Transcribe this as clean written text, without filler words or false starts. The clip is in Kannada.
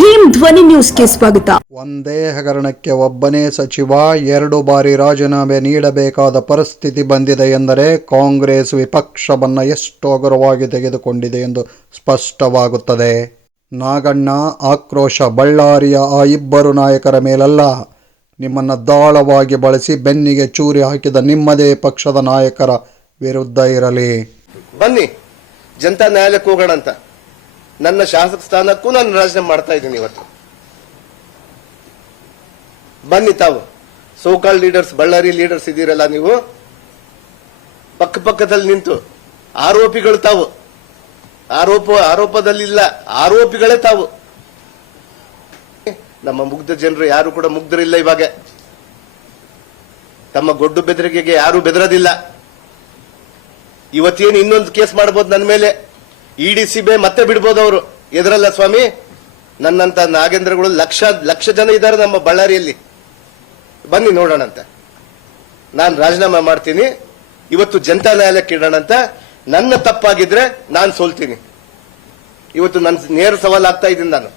ಭೀಮ್ ಧ್ವನಿ ನ್ಯೂಸ್ಗೆ ಸ್ವಾಗತ. ಒಂದೇ ಹಗರಣಕ್ಕೆ ಒಬ್ಬನೇ ಸಚಿವ 2 ಬಾರಿ ರಾಜೀನಾಮೆ ನೀಡಬೇಕಾದ ಪರಿಸ್ಥಿತಿ ಬಂದಿದೆ ಎಂದರೆ ಕಾಂಗ್ರೆಸ್ ವಿಪಕ್ಷವನ್ನು ಎಷ್ಟು ಹಗುರವಾಗಿ ತೆಗೆದುಕೊಂಡಿದೆ ಎಂದು ಸ್ಪಷ್ಟವಾಗುತ್ತದೆ. ನಾಗಣ್ಣ ಆಕ್ರೋಶ ಬಳ್ಳಾರಿಯ ಆ ಇಬ್ಬರು ನಾಯಕರ ಮೇಲಲ್ಲ, ನಿಮ್ಮನ್ನು ದಾಳವಾಗಿ ಬಳಸಿ ಬೆನ್ನಿಗೆ ಚೂರಿ ಹಾಕಿದ ನಿಮ್ಮದೇ ಪಕ್ಷದ ನಾಯಕರ ವಿರುದ್ಧ ಇರಲಿ. ಬನ್ನಿ ಜನತಾ ನ್ಯಾಯಾಲಯಕ್ಕೆ ಹೋಗೋಣ ಅಂತ ನನ್ನ ಶಾಸಕ ಸ್ಥಾನಕ್ಕೂ ನಾನು ರಾಜೀನಾಮೆ ಮಾಡ್ತಾ ಇದ್ದೀನಿ ಇವತ್ತು. ಬನ್ನಿ, ತಾವು ಸೋಕಾಲ್ ಲೀಡರ್ಸ್, ಬಳ್ಳಾರಿ ಲೀಡರ್ಸ್ ಇದ್ದೀರಲ್ಲ, ನೀವು ಪಕ್ಕದಲ್ಲಿ ನಿಂತು ಆರೋಪಿಗಳು ತಾವು, ಆರೋಪದಲ್ಲಿಲ್ಲ, ಆರೋಪಿಗಳೇ ತಾವು. ನಮ್ಮ ಮುಗ್ಧ ಜನರು ಯಾರು ಕೂಡ ಮುಗ್ಧರಿಲ್ಲ. ಇವಾಗ ತಮ್ಮ ಗೊಡ್ಡು ಬೆದರಿಕೆಗೆ ಯಾರು ಬೆದರದಿಲ್ಲ. ಇವತ್ತೇನು ಇನ್ನೊಂದು ಕೇಸ್ ಮಾಡಬಹುದು ನನ್ನ ಮೇಲೆ, ಇಡಿ ಸಿಬಿಐ ಮತ್ತೆ ಬಿಡ್ಬೋದು. ಅವರು ಎದುರಲ್ಲ ಸ್ವಾಮಿ. ನನ್ನಂತ ನಾಗೇಂದ್ರಗಳು ಲಕ್ಷ ಜನ ಇದ್ದಾರೆ ನಮ್ಮ ಬಳ್ಳಾರಿಯಲ್ಲಿ. ಬನ್ನಿ ನೋಡೋಣ ಅಂತ. ನಾನು ರಾಜೀನಾಮೆ ಮಾಡ್ತೀನಿ, ಇವತ್ತು ಜನತಾ ನ್ಯಾಯಾಲಯಕ್ಕೆ ಇಡೋಣ ಅಂತ. ನನ್ನ ತಪ್ಪಾಗಿದ್ರೆ ನಾನು ಸೋಲ್ತೀನಿ. ಇವತ್ತು ನನ್ನ ನೇರ ಸವಾಲ್ ಆಗ್ತಾ ಇದ್ದೀನಿ ನಾನು.